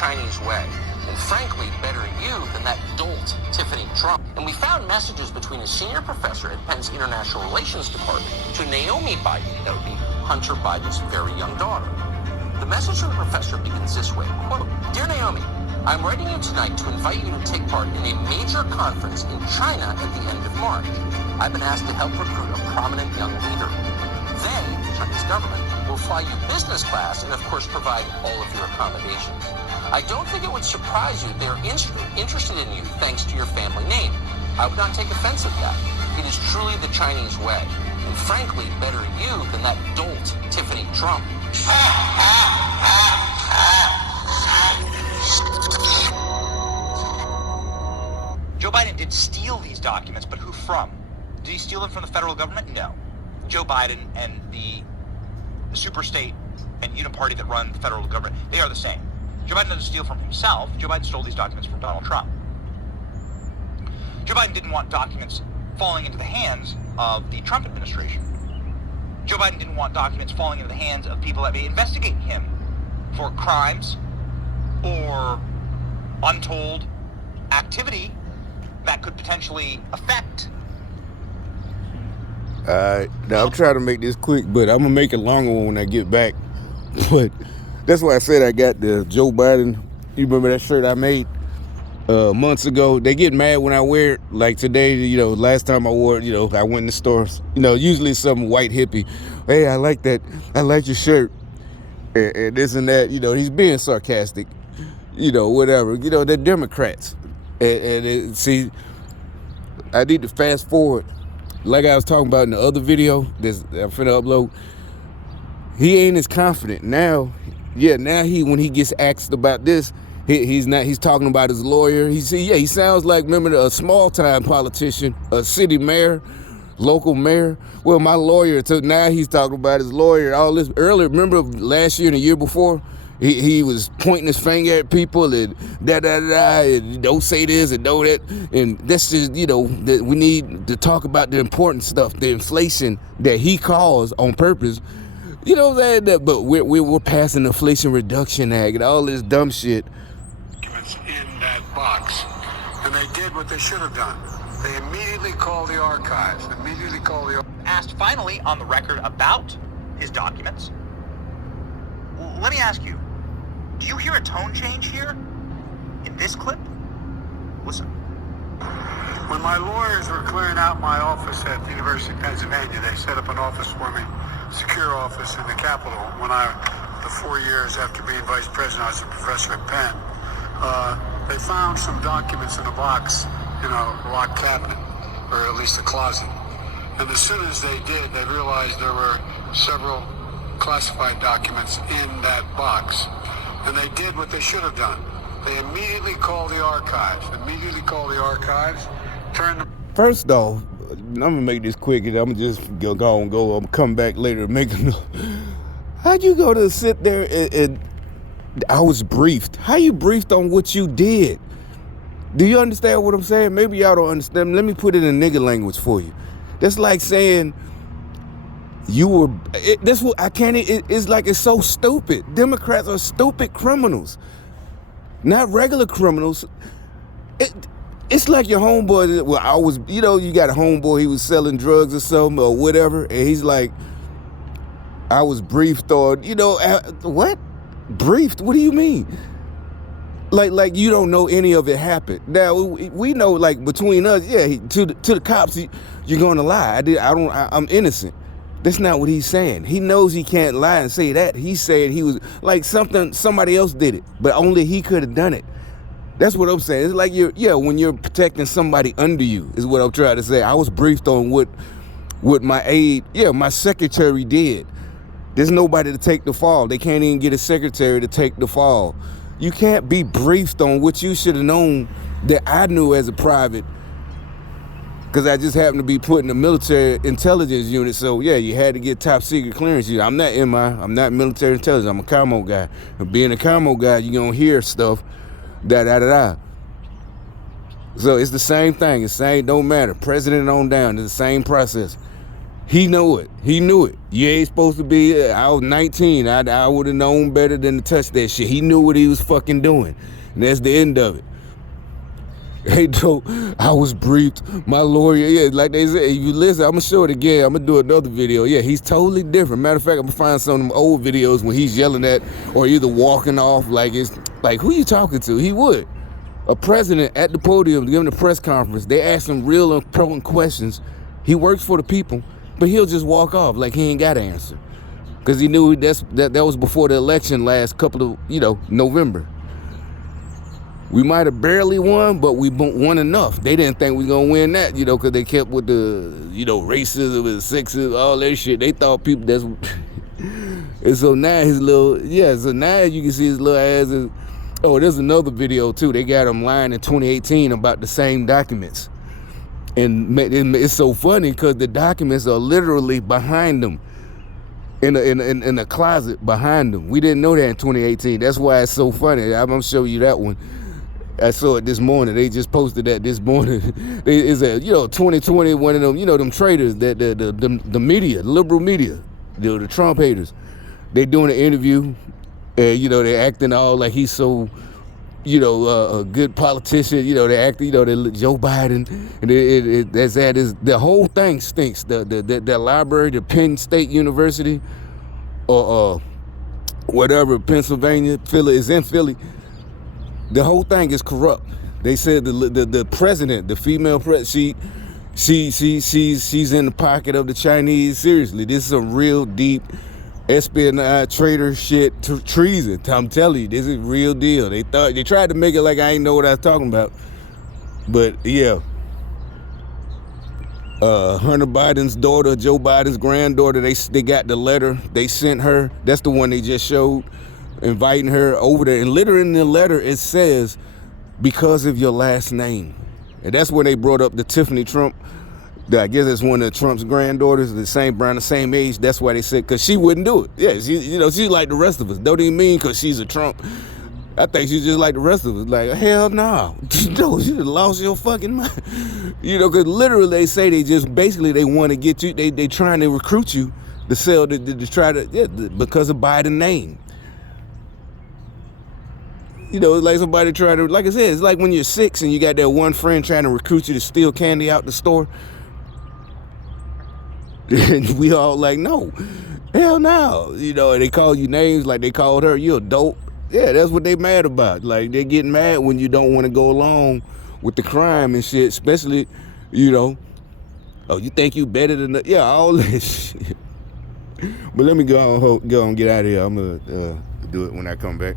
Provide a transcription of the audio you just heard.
Chinese way. And frankly, better you than that dolt, Tiffany Trump. And we found messages between a senior professor at Penn's International Relations Department to Naomi Biden, that would be Hunter Biden's very young daughter. The message from the professor begins this way, quote, "Dear Naomi, I'm writing you tonight to invite you to take part in a major conference in China at the end of March. I've been asked to help recruit a prominent young leader. They, the Chinese government, will fly you business class and of course provide all of your accommodations. I don't think it would surprise you that they are interested in you thanks to your family name. I would not take offense at that. It is truly the Chinese way. And frankly, better you than that dolt, Tiffany Trump." Joe Biden did steal these documents, but who from? Did he steal them from the federal government? No. Joe Biden and the super state and uniparty that run the federal government, they are the same. Joe Biden doesn't steal from himself. Joe Biden stole these documents from Donald Trump. Joe Biden didn't want documents falling into the hands of the Trump administration. Joe Biden didn't want documents falling into the hands of people that may investigate him for crimes or untold activity that could potentially affect. Now I'm trying to make this quick, but I'm gonna make it longer when I get back. But that's why I said I got the Joe Biden. You remember that shirt I made months ago? They get mad when I wear it. Like today, last time I wore it, I went in the stores. Usually it's some white hippie. Hey, I like that. I like your shirt. And this and that. He's being sarcastic. Whatever. They're Democrats. See, I need to fast forward. Like I was talking about in the other video that I'm finna upload, he ain't as confident now. Yeah, now when he gets asked about this, he's talking about his lawyer. He sounds like, remember, a small time politician, a city mayor, local mayor. Well, my lawyer. So now he's talking about his lawyer. All this earlier. Remember last year and the year before, he was pointing his finger at people and and don't say this and don't that. And that's just, that we need to talk about the important stuff, the inflation that he caused on purpose. But we're passing the Inflation Reduction Act and all this dumb shit. In that box. And they did what they should have done. They immediately called the archives. Asked finally on the record about his documents. Let me ask you, do you hear a tone change here in this clip? Listen. When my lawyers were clearing out my office at the University of Pennsylvania, they set up an office for me, secure office in the Capitol. When the 4 years after being vice president, I was a professor at Penn. They found some documents in a box in a locked cabinet, or at least a closet. And as soon as they did, they realized there were several classified documents in that box. And they did what they should have done. They immediately called the archives. First off, I'm gonna make this quick and I'm just gonna go. I'm gonna come back later and make a. How'd you go to sit there and I was briefed? How you briefed on what you did? Do you understand what I'm saying? Maybe y'all don't understand. Let me put it in nigga language for you. That's like saying you were. That's what I can't. It's like it's so stupid. Democrats are stupid criminals, not regular criminals. It's like your homeboy. Well, I was. You got a homeboy. He was selling drugs or something or whatever, and he's like, I was briefed on. What? Briefed? What do you mean? Like you don't know any of it happened. Now we know, like between us, yeah. To the cops, you're gonna lie. I'm innocent. That's not what he's saying. He knows he can't lie and say that. He said he was like somebody else did it, but only he could have done it. That's what I'm saying. It's like when you're protecting somebody under you is what I'm trying to say. I was briefed on what my aide, my secretary did. There's nobody to take the fall. They can't even get a secretary to take the fall. You can't be briefed on what you should have known that I knew as a private, because I just happened to be put in the military intelligence unit. So yeah, you had to get top secret clearance. I'm not I'm not military intelligence. I'm a commo guy. And being a commo guy, you're gonna hear stuff, So it's the same thing. Don't matter. President on down, it's the same process. He knew it. He knew it. You ain't supposed to be. I was 19. I would have known better than to touch that shit. He knew what he was fucking doing. And that's the end of it. Hey, though, I was briefed. My lawyer, yeah, like they said, if you listen, I'm going to show it again. I'm going to do another video. Yeah, he's totally different. Matter of fact, I'm going to find some of them old videos when he's yelling at or either walking off like it's like, who you talking to? He would. A president at the podium giving a press conference. They ask him real important questions. He works for the people, but he'll just walk off like he ain't got to answer. Because he knew that was before the election last couple of, November. We might have barely won, but we won enough. They didn't think we was going to win that, because they kept with the, racism and sexism, all that shit. They thought people, that's... And so now so now you can see his little ass is... Oh, there's another video, too. They got him lying in 2018 about the same documents. And it's so funny because the documents are literally behind them. In a closet behind them. We didn't know that in 2018. That's why it's so funny. I'm going to show you that one. I saw it this morning. They just posted that this morning. It's a 2020 one of them them traitors that the media, the liberal media, the Trump haters. They doing an interview, and they're acting all like he's so a good politician. They acting Joe Biden, and the whole thing stinks. The library, the Penn State University, or whatever, Pennsylvania, Philly is in Philly. The whole thing is corrupt. They said the president, the female president, she's in the pocket of the Chinese. Seriously, this is a real deep espionage, traitor shit, treason. I'm telling you, this is real deal. They tried to make it like I ain't know what I was talking about, but yeah. Hunter Biden's daughter, Joe Biden's granddaughter, they got the letter they sent her. That's the one they just showed, inviting her over there. And literally in the letter, it says, because of your last name. And that's when they brought up the Tiffany Trump. I guess that's one of Trump's granddaughters, around the same age. That's why they said, because she wouldn't do it. Yeah, she's like the rest of us. Don't even mean because she's a Trump. I think she's just like the rest of us. Like, hell no. No, you just lost your fucking mind. Because literally they say they want to get you. They trying to recruit you to sell, to try to, because of Biden's name. It's like somebody trying to, like I said, it's like when you're 6 and you got that one friend trying to recruit you to steal candy out the store. And we all like, no, hell no. And they call you names like they called her, you a dope. Yeah, that's what they mad about. Like, they getting mad when you don't want to go along with the crime and shit, especially, oh, you think you better than the, all that shit. But let me go on, get out of here. I'm going to do it when I come back.